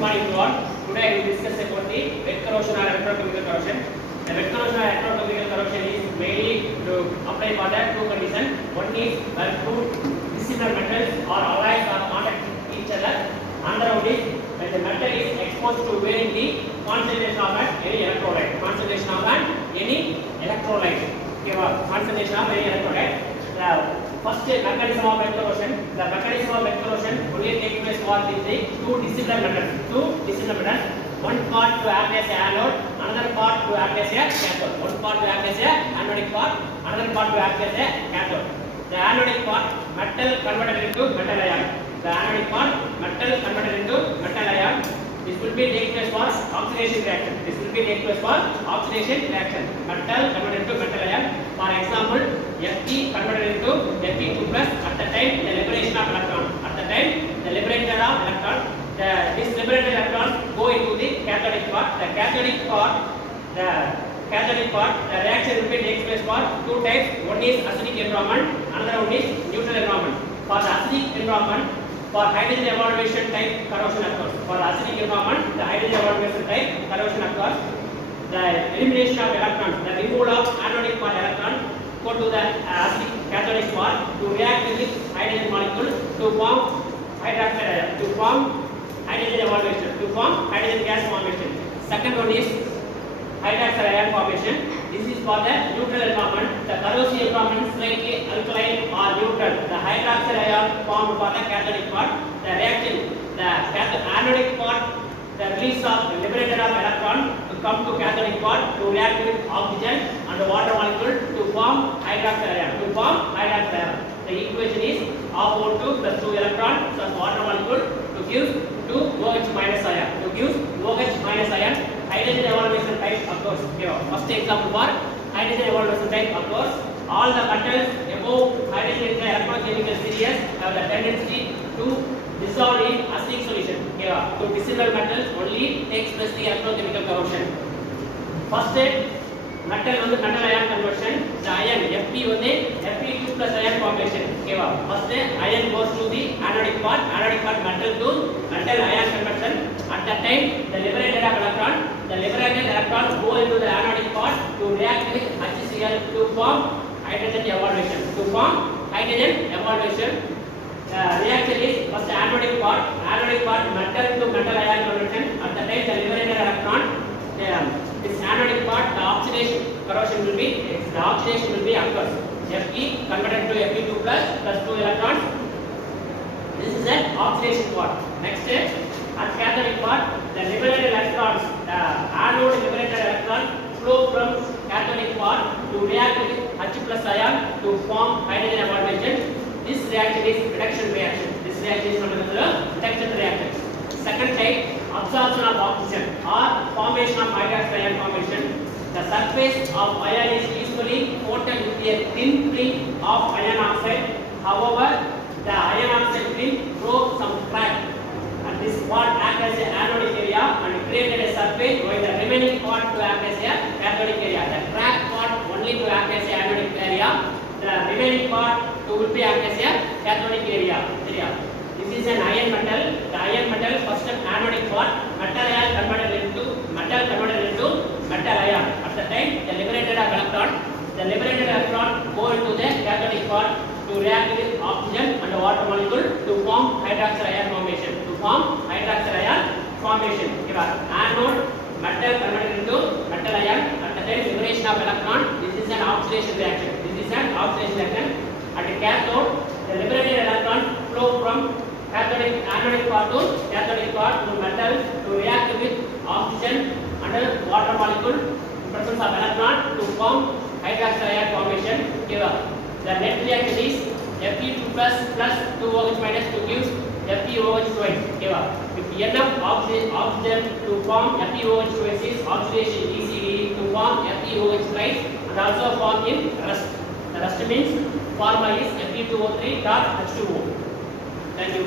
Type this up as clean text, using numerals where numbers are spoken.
morning to all. Today I will discuss about the wet corrosion or electrochemical corrosion. The wet corrosion or electrochemical corrosion is mainly to apply for the two conditions. One is when two dissimilar metals or alloys are contact each other. Another one is when the metal is exposed to varying the concentration of any electrolyte. Concentration of any electrolyte. Okay, concentration of any electrolyte. First mechanism of wet corrosion. The mechanism of wet corrosion only takes place for the two dissimilar metals. Two dissimilar metals. One part to act as a anode, another part to act as a cathode. One part to act as a anodic part, another part to act as a cathode. The anodic part metal converted into metal ion. The anodic part metal converted into metal ion. This will be take place for oxidation reaction. This will be take place for oxidation reaction. Metal converted into metal ion. For example, Fe converted into Fe2 plus at the time the liberation of electron. At the time the liberated of electron, this liberated electrons go into the cathodic part. The cathodic part, the reaction will be takes place for two types. One is acidic environment, another one is neutral environment. For the acidic environment, for hydrogen evaluation type corrosion occurs. For the acidic environment, the hydrogen evaluation type corrosion occurs. The elimination of electrons, the removal of anodic part electron go to the acidic cathodic part to react with hydrogen molecule to form hydroxide ion, to form hydrogen evaluation, to form hydrogen gas formation. Second one is hydroxide ion formation. This is for the neutral environment. The corrosive environment slightly alkaline or neutral. The hydroxide ion formed for the cathodic part. The reaction, the anodic part, the release of liberated of electron to come to cathodic part to react with oxygen and the water molecule to form hydroxide ion. To form hydroxide ion. The equation is of O2 plus 2 electron plus water molecule to give to OH minus ion. To give OH minus ion. Hydrogen evaluation type occurs. First example for hydrogen evaluation type occurs. All the metals above hydrogen in the electrochemical series have the tendency to dissolve in acidic solution. To dissimilar metals only takes place the electrochemical corrosion. First metal on the metal ion conversion. The ion Fe on the Fe2 plus ion formation. First ion goes to the anodic part metal to metal ion conversion. At that time the liberated electron go into the anodic part to react with HCl to form hydrogen evaluation. Reaction is first anodic part metal to metal ion conversion. At the time the liberated electron, this anodic part, the oxidation will be occurs. Fe converted to Fe2 plus 2 electrons. This is an oxidation part. Next at cathodic part, the liberated electrons, the anode liberated electron flow from cathodic part to react with H plus ion to form hydrogen evaluation. This reaction is reduction reaction. This reaction is known as the reduction reaction. Second type, absorption of oxygen or formation of hydroxide ion formation. The surface of ion is usually coated with a thin film of iron oxide. However, the iron oxide film grows some crack, and this part acts as an anodic area and created a surface, while the remaining part to act as a cathodic area. The crack part only to act as a anodic area. The remaining part to will be act as a cathodic area. This is an iron metal. The iron metal first anodic part metal ion converted into metal ion. At the time the liberated electron go into the cathodic part to react with oxygen and the water molecule to form hydroxide ion formation. Anode metal converted into metal ion. At the time liberation of electron, this is an oxidation reaction. At the cathode, the liberated electron flow from anodic part to metal to react with oxygen and water molecule in presence of electron to form hydroxide ion formation. The net reaction is Fe2 plus 2OH minus to gives FeOH twice. If enough oxygen to form FeOH twice is oxidation easily to form FeOH twice and also form in rust. The rust means formula is Fe2O3 dot H2O. Thank you.